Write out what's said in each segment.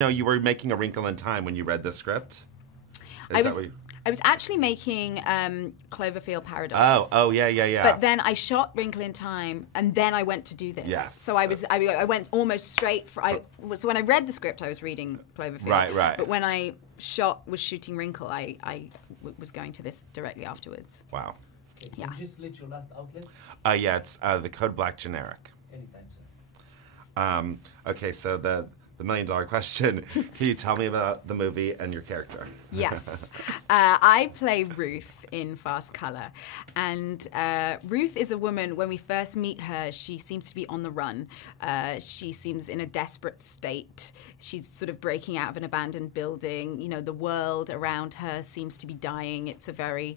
No, you were making A Wrinkle in Time when you read the script? I was actually making Cloverfield Paradox. Oh, yeah. But then I shot Wrinkle in Time, and then I went to do this. Yes. So I went almost straight for. So when I read the script, I was reading Cloverfield. Right. But when I was shooting Wrinkle, I was going to this directly afterwards. Wow. Okay, can you just let your last outlet? Yeah, it's the Code Black generic. Anytime, sir. Okay, so the $1 million question. Can you tell me about the movie and your character? Yes. I play Ruth in Fast Color. And Ruth is a woman, when we first meet her, she seems to be on the run. She seems in a desperate state. She's sort of breaking out of an abandoned building. You know, the world around her seems to be dying. It's a very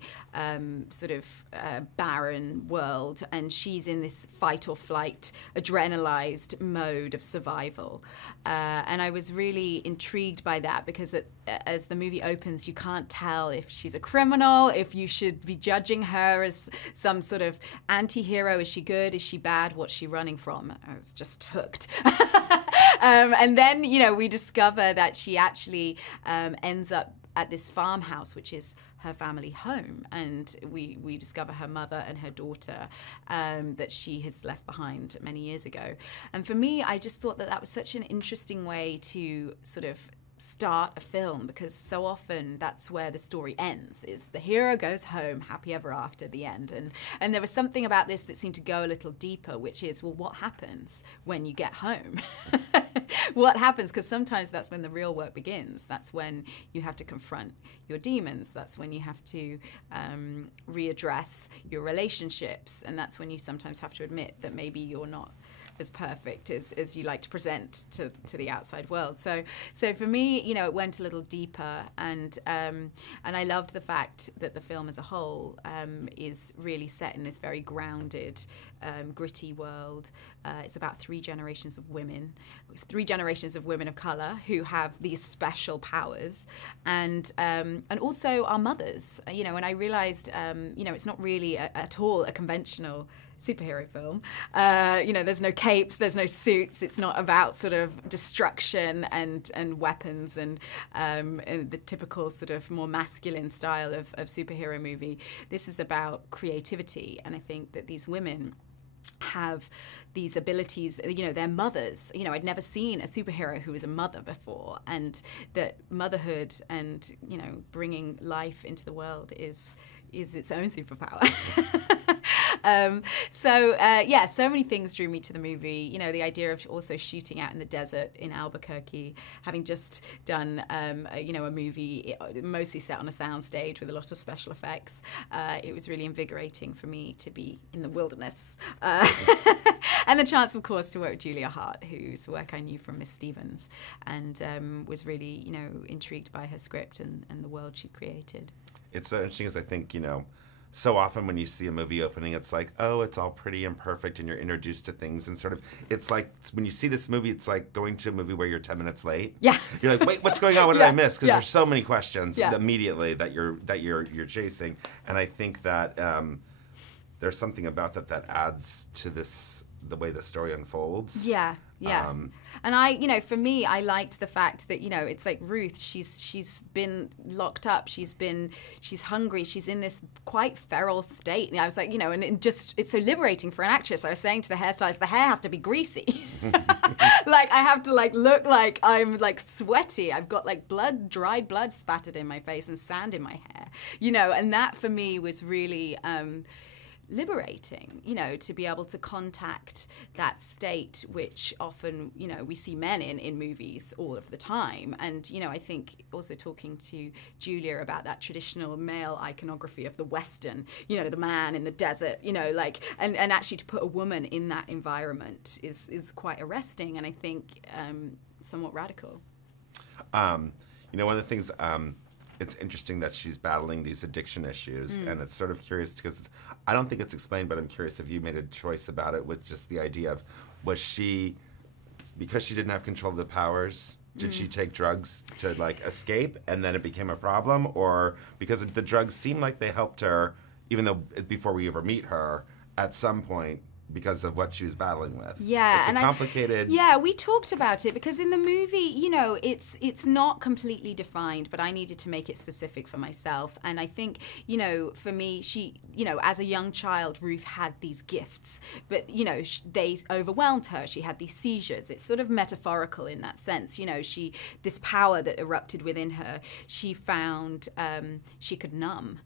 barren world. And she's in this fight or flight, adrenalized mode of survival. And I was really intrigued by that because as the movie opens, you can't tell if she's a criminal, if you should be judging her as some sort of anti-hero. Is she good? Is she bad? What's she running from? I was just hooked. And then, you know, we discover that she actually ends up at this farmhouse, which is her family home, and we discover her mother and her daughter that she has left behind many years ago. And for me, I just thought that was such an interesting way to sort of start a film, because so often that's where the story ends, is the hero goes home happy ever after, the end. And there was something about this that seemed to go a little deeper, which is, well, what happens when you get home? What happens? Because sometimes that's when the real work begins. That's when you have to confront your demons. That's when you have to readdress your relationships. And that's when you sometimes have to admit that maybe you're not as perfect as you like to present to the outside world. So for me, you know, it went a little deeper, and I loved the fact that the film as a whole is really set in this very grounded, gritty world. It's about 3 generations of women. It's 3 generations of women of color who have these special powers, and also our mothers. You know, and I realized, you know, it's not really at all a conventional superhero film. You know, there's no capes, there's no suits. It's not about sort of destruction and weapons and the typical sort of more masculine style of superhero movie. This is about creativity, and I think that these women have these abilities. You know, they're mothers. You know, I'd never seen a superhero who was a mother before, and that motherhood and, you know, bringing life into the world is its own superpower. So many things drew me to the movie. You know, the idea of also shooting out in the desert in Albuquerque, having just done, you know, a movie mostly set on a soundstage with a lot of special effects. It was really invigorating for me to be in the wilderness. And the chance, of course, to work with Julia Hart, whose work I knew from Miss Stevens, and was really, you know, intrigued by her script and the world she created. It's so interesting, as I think, you know, so often when you see a movie opening, it's like, oh, it's all pretty and perfect, and you're introduced to things, and sort of, it's like, when you see this movie, it's like going to a movie where you're 10 minutes late. Yeah. You're like, wait, what's going on? What did I miss? Because there's so many questions Yeah. immediately that you're chasing, and I think that there's something about that adds to the way the story unfolds. Yeah. And I, you know, for me, I liked the fact that, you know, it's like Ruth, she's been locked up, she's hungry, she's in this quite feral state. And I was like, you know, and it's so liberating for an actress. I was saying to the hairstylist, the hair has to be greasy. Like, I have to like look like I'm like sweaty. I've got like dried blood spattered in my face and sand in my hair, you know, and that for me was really liberating, you know, to be able to contact that state, which often, you know, we see men in movies all of the time. And, you know, I think also talking to Julia about that traditional male iconography of the Western, you know, the man in the desert, you know, like, and actually to put a woman in that environment is quite arresting, and I think somewhat radical. You know, one of the things, it's interesting that she's battling these addiction issues, and it's sort of curious because I don't think it's explained, but I'm curious if you made a choice about it with just the idea of, was she, because she didn't have control of the powers, did she take drugs to like escape and then it became a problem, or because the drugs seem like they helped her, even though before we ever meet her, at some point because of what she was battling with. Yeah, it's and complicated. Yeah, we talked about it because in the movie, you know, it's not completely defined, but I needed to make it specific for myself. And I think, you know, for me, she, you know, as a young child, Ruth had these gifts, but you know, they overwhelmed her. She had these seizures. It's sort of metaphorical in that sense. You know, this power that erupted within her, she found she could numb.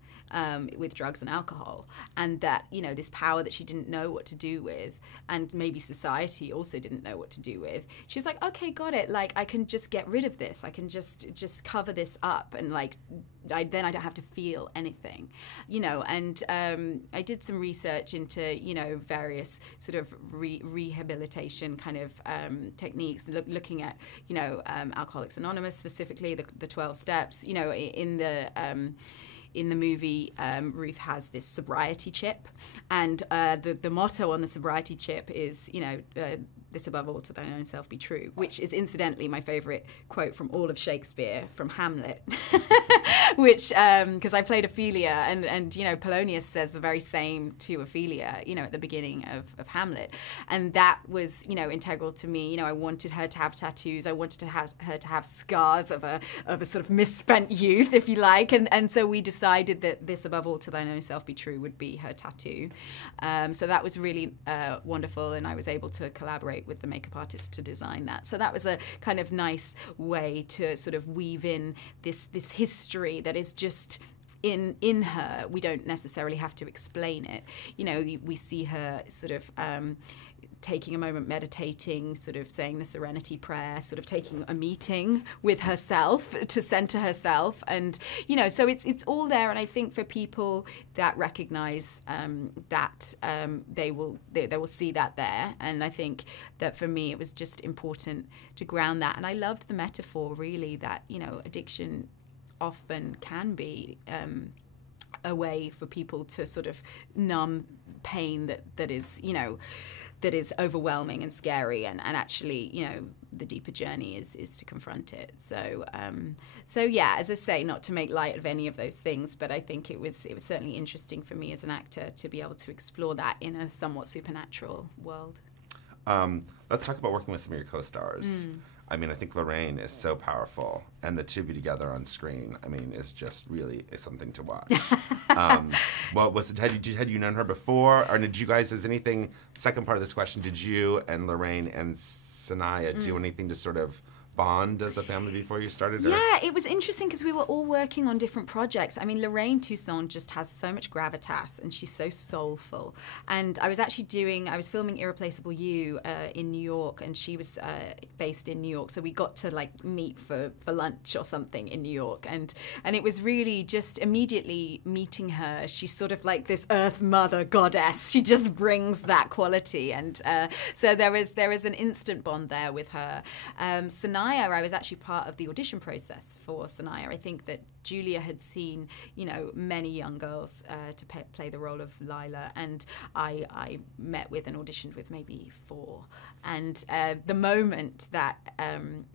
With drugs and alcohol, and that, you know, this power that she didn't know what to do with, and maybe society also didn't know what to do with, she was like, okay, got it, like I can just get rid of this, I can just cover this up, and like then I don't have to feel anything, you know. And I did some research into, you know, various sort of rehabilitation kind of techniques, looking at, you know, Alcoholics Anonymous, specifically the 12 steps, you know. In the movie, Ruth has this sobriety chip, and the motto on the sobriety chip is, you know, this above all to thine own self be true, which is incidentally my favorite quote from all of Shakespeare, from Hamlet, which, because I played Ophelia, and you know, Polonius says the very same to Ophelia, you know, at the beginning of Hamlet. And that was, you know, integral to me. You know, I wanted her to have tattoos. I wanted her to have scars of a sort of misspent youth, if you like. And so we decided that this above all to thine own self be true would be her tattoo. So that was really wonderful, and I was able to collaborate with the makeup artist to design that. So that was a kind of nice way to sort of weave in this history that is just in her. We don't necessarily have to explain it. You know, we see her sort of taking a moment, meditating, sort of saying the Serenity Prayer, sort of taking a meeting with herself to center herself, and you know, so it's all there. And I think for people that recognize that, they will see that there. And I think that for me, it was just important to ground that. And I loved the metaphor, really, that, you know, addiction often can be a way for people to sort of numb pain that is, you know, that is overwhelming and scary, and actually, you know, the deeper journey is to confront it. So yeah, as I say, not to make light of any of those things, but I think it was certainly interesting for me as an actor to be able to explore that in a somewhat supernatural world. Let's talk about working with some of your co-stars. I mean, I think Lorraine is so powerful, and the two of you together on screen, I mean, is just really something to watch. Well, had you known her before, or did you guys, second part of this question, did you and Lorraine and Saniyya do anything to sort of bond as a family before you started? Or? Yeah, it was interesting because we were all working on different projects. I mean, Lorraine Toussaint just has so much gravitas, and she's so soulful. And I was filming Irreplaceable You in New York, and she was based in New York, so we got to like meet for lunch or something in New York, and it was really just immediately meeting her. She's sort of like this Earth Mother goddess. She just brings that quality, and so there is an instant bond there with her. Saniyya, I was actually part of the audition process for Saniyya. I think that Julia had seen, you know, many young girls to play the role of Lila, and I met with and auditioned with maybe 4. And the moment that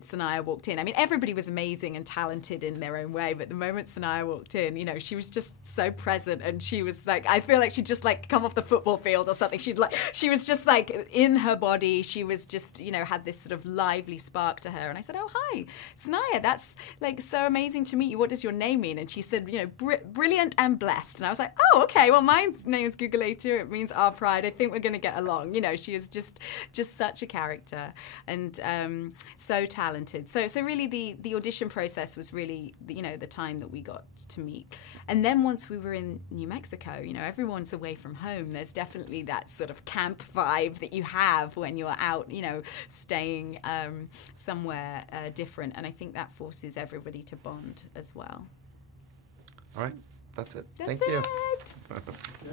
Saniyya walked in, I mean, everybody was amazing and talented in their own way, but the moment Saniyya walked in, you know, she was just so present, and she was like, I feel like she'd just like come off the football field or something. She was just like in her body. She was just, you know, had this sort of lively spark to her. And I said, oh, hi, Saniyya, that's like so amazing to meet you. What does your name mean? And she said, you know, brilliant and blessed. And I was like, oh, okay, well, my name's Gugu Mbatha-Raw. It means our pride. I think we're going to get along. You know, she was just such a character, and so talented. So really the audition process was really, you know, the time that we got to meet. And then once we were in New Mexico, you know, everyone's away from home. There's definitely that sort of camp vibe that you have when you're out, you know, staying somewhere different. And I think that forces everybody to bond as well. All right, that's it. That's Thank you. it. Yeah.